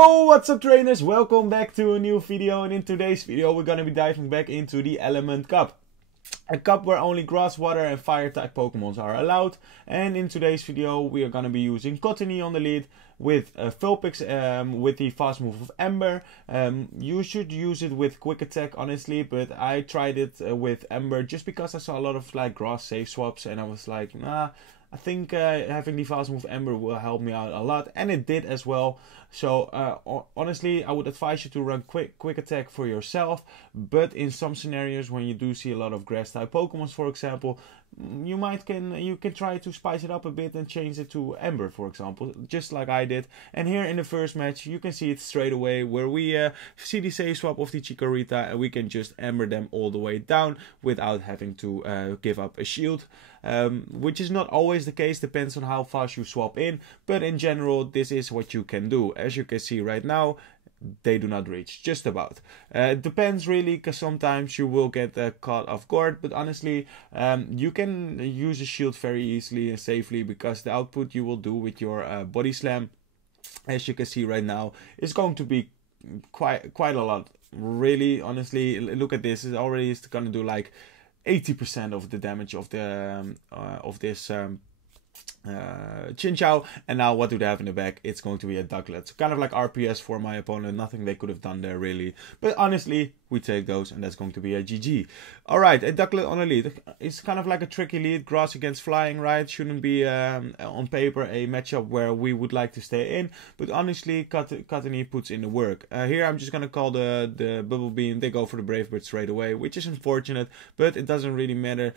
Yo, what's up trainers? Welcome back to a new video, and in today's video we're gonna be diving back into the Element Cup. A cup where only grass, water and fire type Pokemons are allowed, and in today's video we are gonna be using Cottonee on the lead with Vulpix with the fast move of Ember. You should use it with Quick Attack honestly, but I tried it with Ember just because I saw a lot of like grass safe swaps and I was like, nah, I think having the fast move Ember will help me out a lot, and it did as well. So honestly, I would advise you to run quick attack for yourself, but in some scenarios when you do see a lot of grass type Pokemons, for example, you can try to spice it up a bit and change it to Ember, for example, just like I did. And here in the first match you can see it straight away where we see the save swap of the Chikorita, and we can just Ember them all the way down without having to give up a shield, which is not always the case, depends on how fast you swap in, but in general this is what you can do. As you can see right now, they do not reach, just about. It depends really, because sometimes you will get caught off guard, but honestly you can use a shield very easily and safely, because the output you will do with your body slam, as you can see right now, is going to be quite a lot. Really, honestly, look at this, it already is going to do like 80% of the damage of the this Chinchou. And now what do they have in the back? It's going to be a Ducklet. So kind of like RPS for my opponent, nothing they could have done there really, but honestly we take those, and that's going to be a GG. Alright, a Ducklet on a lead. It's kind of like a tricky lead, grass against flying, right? Shouldn't be on paper a matchup where we would like to stay in, but honestly Cottonee puts in the work. Here I'm just gonna call the Bubble Beam. They go for the Brave Bird straight away, which is unfortunate, but it doesn't really matter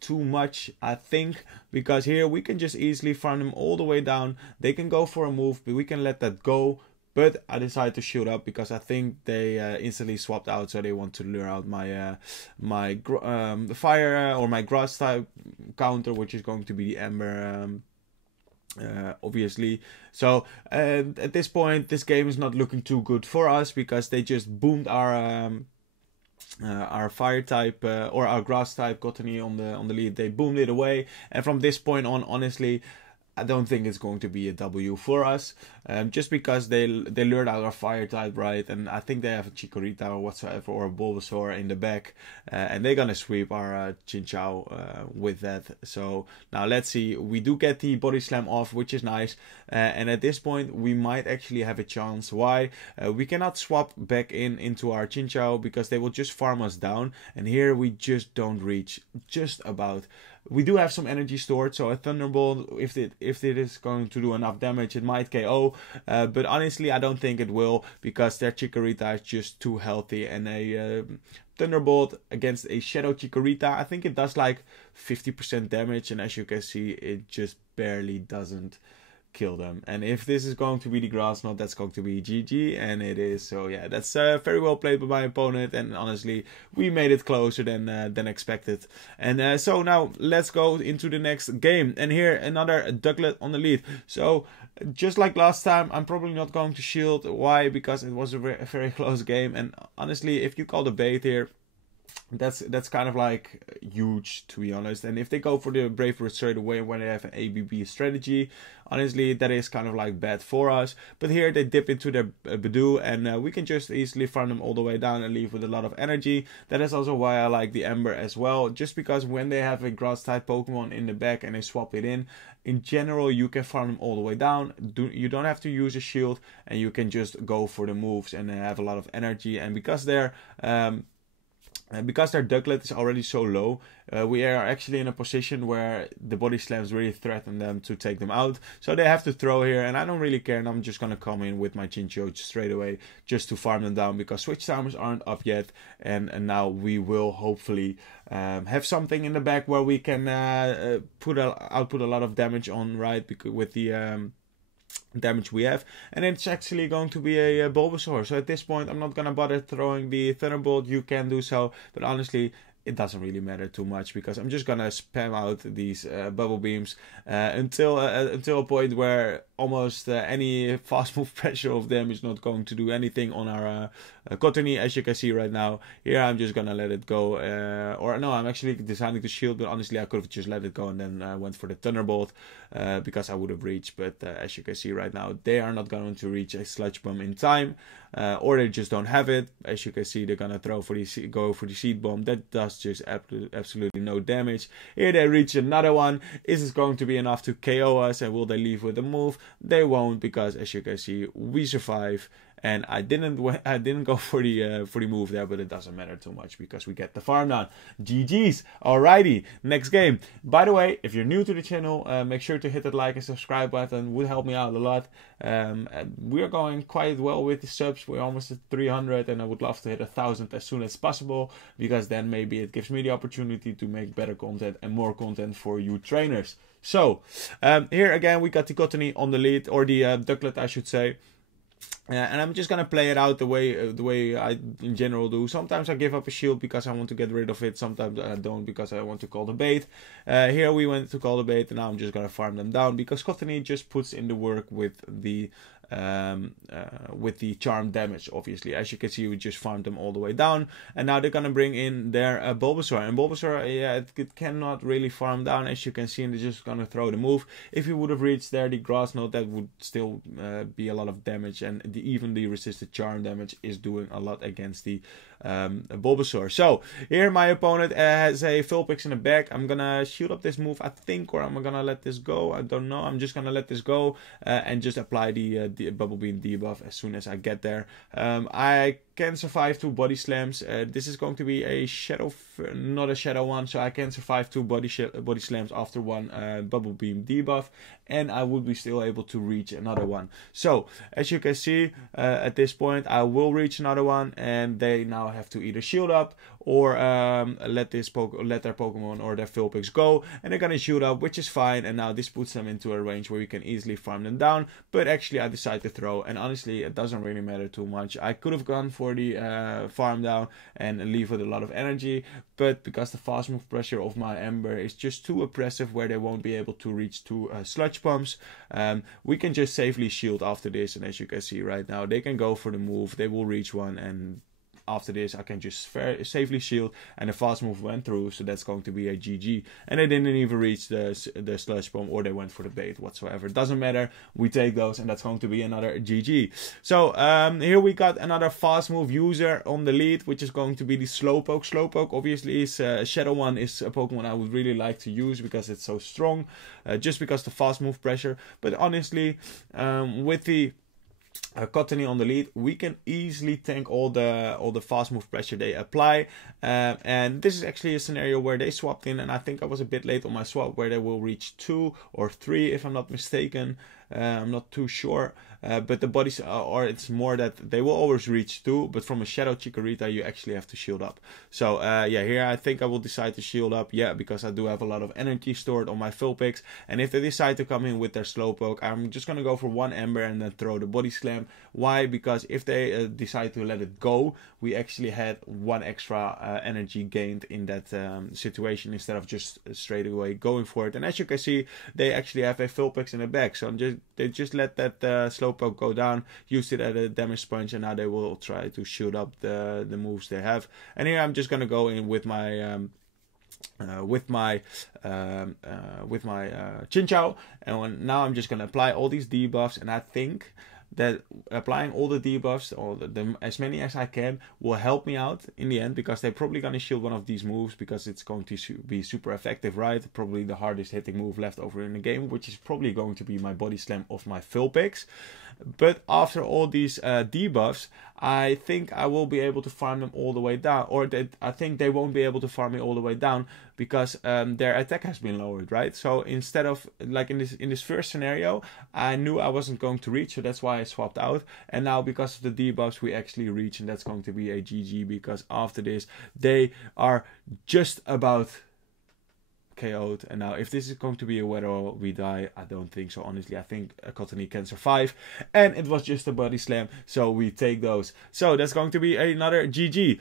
too much, I think, because here we can just easily farm them all the way down. They can go for a move, but we can let that go. But I decided to shoot up because I think they instantly swapped out, so they want to lure out my fire or my grass type counter, which is going to be the Ember, obviously. So at this point this game is not looking too good for us, because they just boomed our fire type or our grass type Cottonee on the lead. They boomed it away, and from this point on, honestly, I don't think it's going to be a W for us, just because they lured out our fire type, right? And I think they have a Chikorita or whatsoever, or a Bulbasaur in the back, and they're gonna sweep our Chinchou with that. So now let's see, we do get the body slam off, which is nice, and at this point we might actually have a chance. Why? We cannot swap back into our Chinchou because they will just farm us down, and here we just don't reach, just about. We do have some energy stored, so a Thunderbolt, if it is going to do enough damage, it might KO. But honestly, I don't think it will, because their Chikorita is just too healthy, and a Thunderbolt against a Shadow Chikorita, I think it does like 50% damage, and as you can see, it just barely doesn't kill them. And if this is going to be the grass knot, that's going to be GG, and it is. So yeah, that's very well played by my opponent, and honestly we made it closer than expected. And so now let's go into the next game, and here another Ducklet on the lead. So just like last time, I'm probably not going to shield. Why? Because it was a very close game, and honestly if you call the bait here, that's kind of like huge, to be honest. And if they go for the Brave Bird straight away when they have an ABB strategy, honestly that is kind of like bad for us. But here they dip into their Budew, and we can just easily farm them all the way down and leave with a lot of energy. That is also why I like the Ember as well, just because when they have a grass type Pokemon in the back and they swap it in general you can farm them all the way down. You don't have to use a shield, and you can just go for the moves and have a lot of energy. And because their Ducklet is already so low, we are actually in a position where the body slams really threaten them to take them out. So they have to throw here, and I don't really care, and I'm just gonna come in with my Chinchou straight away just to farm them down, because switch timers aren't up yet, and now we will hopefully have something in the back where we can output a lot of damage on, right? Because with the damage we have, and it's actually going to be a Bulbasaur. So at this point I'm not gonna bother throwing the Thunderbolt. You can do so, but honestly it doesn't really matter too much, because I'm just gonna spam out these bubble beams until a point where almost any fast move pressure of them is not going to do anything on our Cottonee. As you can see right now, here I'm just gonna let it go, or no, I'm actually deciding to shield, but honestly I could have just let it go and then went for the Thunderbolt, because I would have reached, but as you can see right now, they are not going to reach a Sludge Bomb in time, or they just don't have it. As you can see, they're gonna go for the Seed Bomb. That does just absolutely no damage. Here they reach another one. Is this going to be enough to KO us, and will they leave with a move? They won't, because as you can see, we survive. And I didn't go for the move there, but it doesn't matter too much because we get the farm down. GG's. Alrighty, next game. By the way, if you're new to the channel, make sure to hit that like and subscribe button. Would help me out a lot. We're going quite well with the subs. We're almost at 300, and I would love to hit 1,000 as soon as possible, because then maybe it gives me the opportunity to make better content and more content for you trainers. So here again, we got the Cottonee on the lead, or the Ducklet, I should say. And I'm just gonna play it out the way I in general do. Sometimes I give up a shield because I want to get rid of it. Sometimes I don't, because I want to call the bait. Here we went to call the bait, and now I'm just gonna farm them down, because Cottonee just puts in the work with the charm damage. Obviously, as you can see, we just farmed them all the way down, and now they're gonna bring in their Bulbasaur. And Bulbasaur, yeah, it cannot really farm down, as you can see, and they're just gonna throw the move. If you would have reached there the Grass Knot, that would still be a lot of damage, and even the resisted charm damage is doing a lot against the Bulbasaur. So here my opponent has a Vulpix in the back. I'm gonna shoot up this move, I think, or I'm gonna let this go. I don't know. I'm just gonna let this go and just apply the Bubble Beam debuff as soon as I get there. I can survive 2 body slams. This is going to be a shadow, not a shadow one, so I can survive 2 body slams after 1 Bubble Beam debuff, and I would be still able to reach another one. So as you can see, at this point I will reach another one, and they now have to either shield up or let their Pokemon or their Vulpix go, and they're gonna shield up, which is fine. And now this puts them into a range where we can easily farm them down. But actually I decide to throw, and honestly it doesn't really matter too much. I could have gone for the farm down and leave with a lot of energy, but because the fast move pressure of my Ember is just too oppressive, where they won't be able to reach 2 Sludge Pumps, we can just safely shield after this. And as you can see right now, they can go for the move, they will reach one, and after this I can just safely shield, and the fast move went through, so that's going to be a GG. And they didn't even reach the Sludge Bomb, or they went for the bait whatsoever. It doesn't matter, we take those, and that's going to be another GG. So here we got another fast move user on the lead, which is going to be the Slowpoke. Slowpoke obviously is Shadow One, is a Pokemon I would really like to use because it's so strong, just because the fast move pressure. But honestly, with the Cottonee on the lead, we can easily tank all the fast move pressure they apply, and this is actually a scenario where they swapped in, and I think I was a bit late on my swap, where they will reach 2 or 3 if I'm not mistaken. I'm not too sure, but the bodies or it's more that they will always reach 2, but from a Shadow Chikorita you actually have to shield up. So yeah, here I think I will decide to shield up, yeah, because I do have a lot of energy stored on my Vulpix, and if they decide to come in with their Slowpoke, I'm just gonna go for 1 Ember and then throw the Body Slam. Why? Because if they decide to let it go, we actually had 1 extra energy gained in that situation, instead of just straight away going for it. And as you can see, they actually have a Vulpix in the back, so they just let that Slowpoke go down, used it as a damage sponge, and now they will try to shoot up the moves they have. And here I'm just gonna go in with my Chinchou, and now I'm just gonna apply all these debuffs, and I think that applying all the debuffs, or as many as I can, will help me out in the end, because they're probably going to shield one of these moves, because it's going to be super effective, right? Probably the hardest hitting move left over in the game, which is probably going to be my Body Slam of my Vulpix. But after all these debuffs, I think I will be able to farm them all the way down, or I think they won't be able to farm me all the way down, because their attack has been lowered, right? So instead of, like in this first scenario, I knew I wasn't going to reach, so that's why I swapped out. And now because of the debuffs, we actually reach, and that's going to be a GG, because after this they are just about KO'd. And now if this is going to be a whether we die, I don't think so. Honestly, I think Kotani can survive. And it was just a body slam, so we take those. So that's going to be another GG.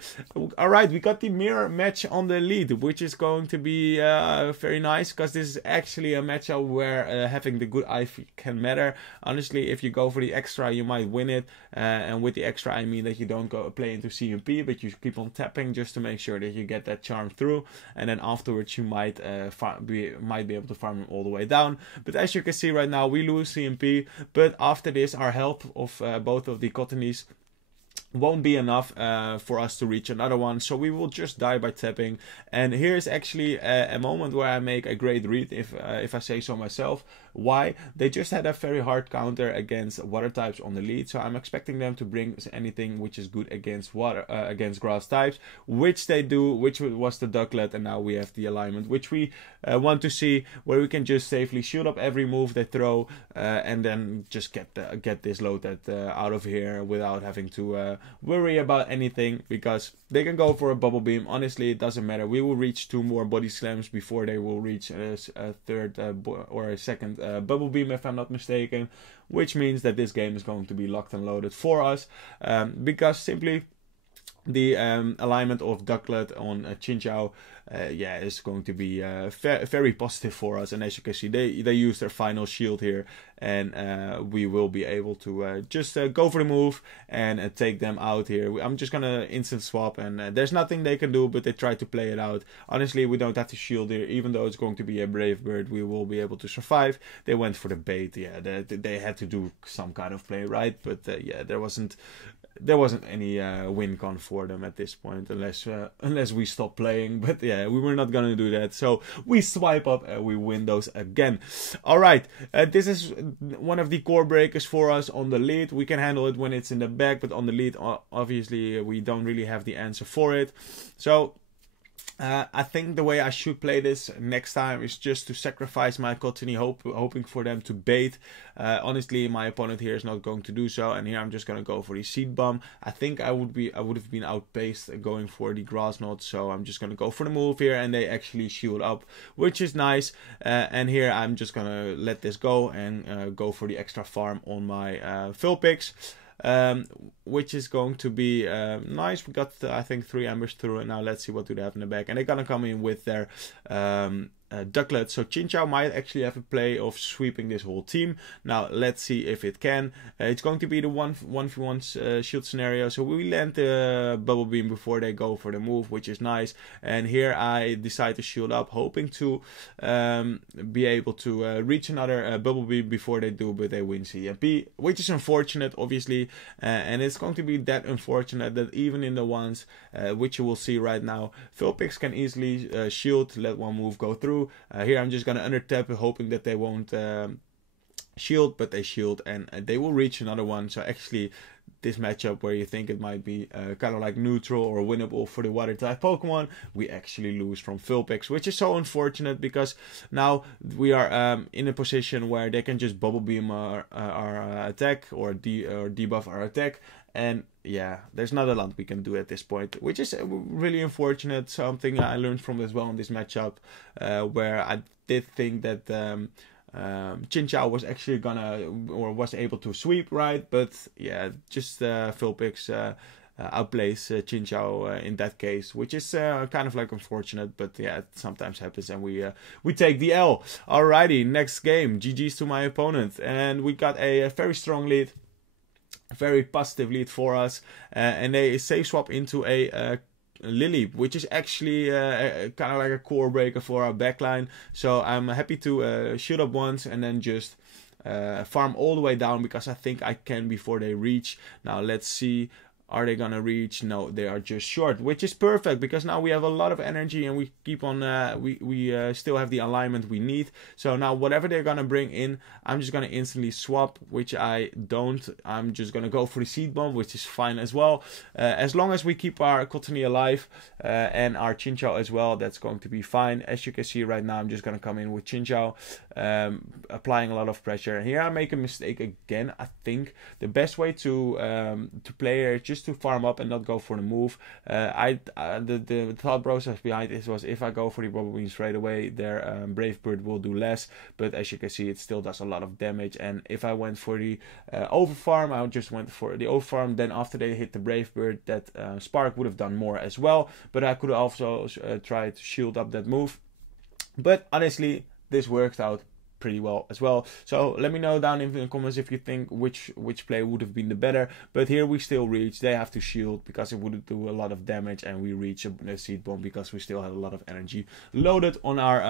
Alright, we got the mirror match on the lead, which is going to be very nice, because this is actually a matchup where having the good IV can matter. Honestly, if you go for the extra, you might win it. And with the extra, I mean that you don't go play into CMP, but you keep on tapping just to make sure that you get that charm through. And then afterwards, you might be able to farm him all the way down. But as you can see right now, we lose CMP. But after this, our health of both of the Kotanis won't be enough for us to reach another one, so we will just die by tapping. And here's actually a moment where I make a great read, if I say so myself. Why? They just had a very hard counter against water types on the lead, so I'm expecting them to bring anything which is good against water, against grass types, which they do, which was the Ducklet. And now we have the alignment which we want to see, where we can just safely shoot up every move they throw, and then just get this loaded out of here without having to worry about anything, because they can go for a bubble beam. Honestly, it doesn't matter. We will reach 2 more body slams before they will reach a third or a second bubble beam, if I'm not mistaken, which means that this game is going to be locked and loaded for us, because simply the alignment of Ducklet on Chinchou is going to be very positive for us. And as you can see, they use their final shield here, and we will be able to just go for the move and take them out here. I'm just gonna instant swap, and there's nothing they can do, but they try to play it out. Honestly, we don't have to shield here, even though it's going to be a Brave Bird, we will be able to survive. They went for the bait. Yeah, they had to do some kind of play, right? But yeah, there wasn't any win con for them at this point, unless we stop playing. But yeah, we were not gonna do that, so we swipe up and we win those again. All right, this is one of the core breakers for us on the lead. We can handle it when it's in the back, but on the lead, obviously we don't really have the answer for it. So I think the way I should play this next time is just to sacrifice my Kotani, hoping for them to bait. Honestly, my opponent here is not going to do so, and here I'm just gonna go for the seed bomb. I think I would have been outpaced going for the grass knot, so I'm just gonna go for the move here, and they actually shield up, which is nice. And here I'm just gonna let this go and go for the extra farm on my Vulpix. Which is going to be nice. We got I think 3 embers through it. Now let's see what do they have in the back, and they're gonna come in with their Ducklet. So Chinchou might actually have a play of sweeping this whole team. Now let's see if it can. It's going to be the 1v1 shield scenario, so we land the bubble beam before they go for the move, which is nice. And here I decide to shield up, hoping to be able to reach another bubble beam before they do, but they win CMP, which is unfortunate, obviously. And it's going to be that unfortunate that even in the ones which you will see right now, Vulpix can easily shield, let one move go through. Here I'm just gonna under tap, hoping that they won't shield, but they shield, and they will reach another one. So actually, this matchup where you think it might be kind of like neutral or winnable for the water type Pokemon, we actually lose from Vulpix, which is so unfortunate, because now we are in a position where they can just bubble beam our attack or debuff our attack. And yeah, there's not a lot we can do at this point, which is really unfortunate. Something I learned from as well in this matchup, where I did think that Chinchou was actually was able to sweep, right? But yeah, just Vulpix outplays Chinchou in that case, which is kind of like unfortunate, but yeah, it sometimes happens, and we take the L. Alrighty, next game, GG's to my opponent, and we got a very strong lead. Very positive lead for us, and they safe swap into a Lily, which is actually kind of like a core breaker for our backline. So I'm happy to shoot up once and then just farm all the way down, because I think I can before they reach. Now let's see. Are they gonna reach? No, they are just short, which is perfect, because now we have a lot of energy and we keep on, we still have the alignment we need. So now whatever they're gonna bring in, I'm just gonna instantly swap, which I don't. I'm just gonna go for the seed bomb, which is fine as well. As long as we keep our Kotani alive and our Chinchou as well, that's going to be fine. As you can see right now, I'm just gonna come in with Chinchou, applying a lot of pressure. And here I make a mistake again. I think the best way to play here is just just to farm up and not go for the move. The thought process behind this was, if I go for the Bubble Beam straight away, their Brave Bird will do less, but as you can see, it still does a lot of damage. And if I went for the over farm, I just went for the over farm, then after they hit the Brave Bird, that Spark would have done more as well, but I could also try to shield up that move. But honestly, this worked out pretty well as well. So let me know down in the comments if you think which play would have been the better. But here we still reach. They have to shield because it would do a lot of damage, and we reach a Seed Bomb because we still had a lot of energy loaded on our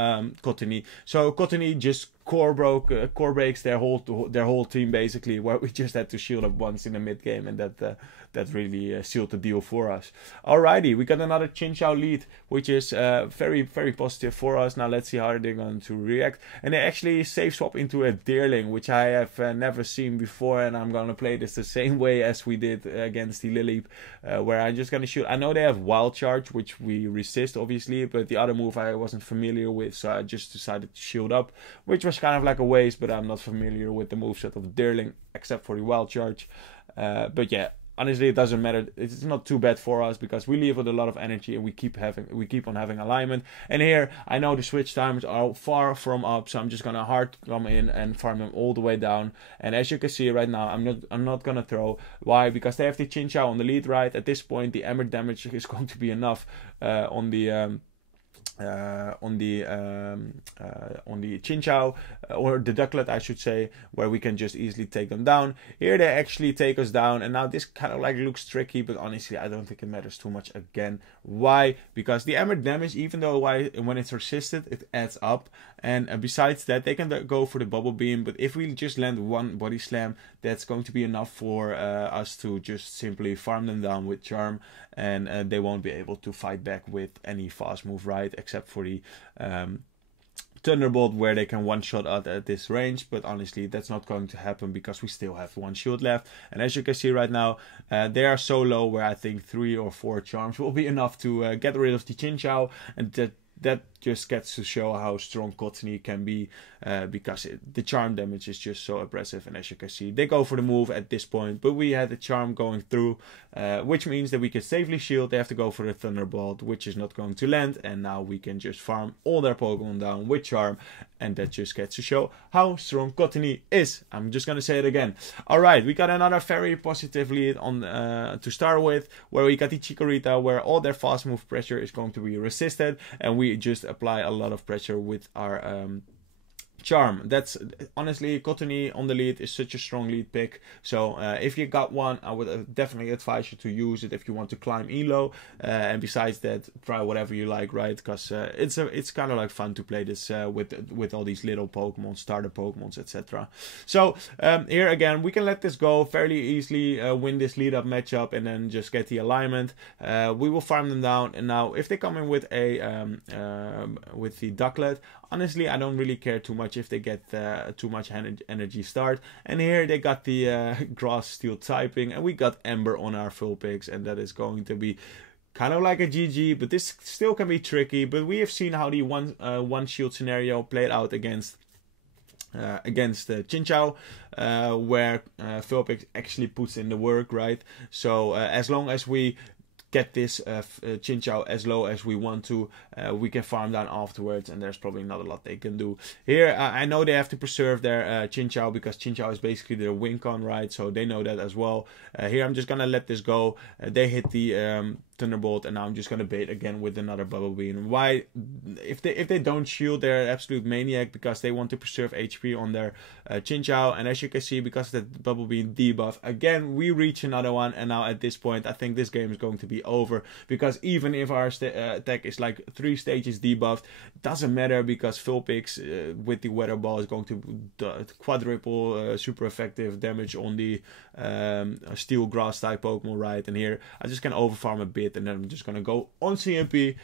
Cottonee. So Cottonee just core breaks their whole team basically, where we just had to shield up once in the mid game, and that really sealed the deal for us. Alrighty, we got another Chinchou lead, which is very, very positive for us. Now let's see how they're going to react. And they actually safe swap into a Deerling, which I have never seen before, and I'm gonna play this the same way as we did against the Lileep, where I'm just gonna shoot. I know they have Wild Charge, which we resist obviously, but the other move I wasn't familiar with, so I just decided to shield up, which was kind of like a waste, but I'm not familiar with the moveset of Deerling except for the Wild Charge. But yeah, honestly, it doesn't matter. It's not too bad for us because we leave with a lot of energy, and we keep on having alignment. And here I know the switch times are far from up, so I'm just gonna hard come in and farm them all the way down. And as you can see right now, I'm not gonna throw. Why? Because they have the Chinchou on the lead, right? At this point, the Ember damage is going to be enough on the Chinchou, or the Ducklet I should say, where we can just easily take them down. Here they actually take us down, and now this kind of like looks tricky, but honestly I don't think it matters too much again. Why? Because the Ember damage, even though when it's resisted, it adds up, and besides that, they can go for the Bubble Beam, but if we just land one Body Slam, that's going to be enough for us to just simply farm them down with Charm, and they won't be able to fight back with any fast move, right? Except for the Thunderbolt, where they can one-shot at this range, but honestly that's not going to happen because we still have one shield left. And as you can see right now, they are so low where I think 3 or 4 charms will be enough to get rid of the Chinchou, and that just gets to show how strong Cottonee can be, because the charm damage is just so impressive. And as you can see, they go for the move at this point, but we had the charm going through, which means that we can safely shield. They have to go for the Thunderbolt, which is not going to land, and now we can just farm all their Pokemon down with charm, and that just gets to show how strong Cottonee is. I'm just gonna say it again. Alright, we got another very positive lead on to start with, where we got the Chikorita, where all their fast move pressure is going to be resisted, and we just apply a lot of pressure with our charm. That's honestly, Cottonee on the lead is such a strong lead pick. So if you got one, I would definitely advise you to use it if you want to climb elo. And besides that, try whatever you like, right? Because it's kind of like fun to play this with all these little Pokemon, starter Pokemons, etc. So here again, we can let this go fairly easily, win this lead up matchup, and then just get the alignment. We will farm them down, and now if they come in with with the Ducklet, honestly, I don't really care too much if they get too much energy start. And here they got the Grass Steel typing, and we got Ember on our Vulpix, and that is going to be kind of like a GG, but this still can be tricky. But we have seen how the one shield scenario played out against Chinchou, where Vulpix actually puts in the work, right? So as long as we get this Chinchou as low as we want to, we can farm down afterwards, and there's probably not a lot they can do. Here I know they have to preserve their Chinchou, because Chinchou is basically their win con, right? So they know that as well. Here I'm just gonna let this go. They hit the Thunderbolt, and now I'm just gonna bait again with another Bubble Beam. Why? If they don't shield, they're an absolute maniac, because they want to preserve HP on their Chinchou. And as you can see, because of the Bubble Beam debuff, again we reach another one, and now at this point I think this game is going to be over, because even if our attack is like 3 stages debuffed, doesn't matter, because Vulpix with the Weather Ball is going to quadruple super effective damage on the Steel Grass type Pokemon, right? And here I just can overfarm a bit, and then I'm just gonna go on CMP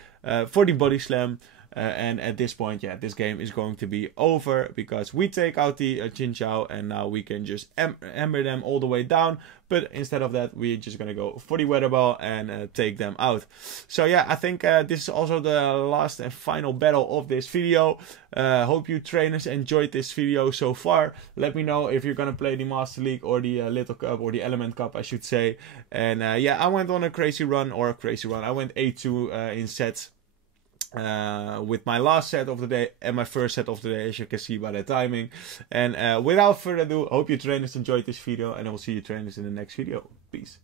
for the Body Slam. and at this point, yeah, this game is going to be over because we take out the Chinchou, and now we can just hammer them all the way down. But instead of that, we're just gonna go for the Weather Ball and take them out. So yeah, I think this is also the last and final battle of this video. Hope you trainers enjoyed this video so far. Let me know if you're gonna play the Master League or the Little Cup, or the Element Cup, I should say. And yeah, I went on a crazy run, I went 8-2 in sets. With my last set of the day and my first set of the day, as you can see by the timing. And without further ado, hope you trainers enjoyed this video, and I will see you trainers in the next video. Peace.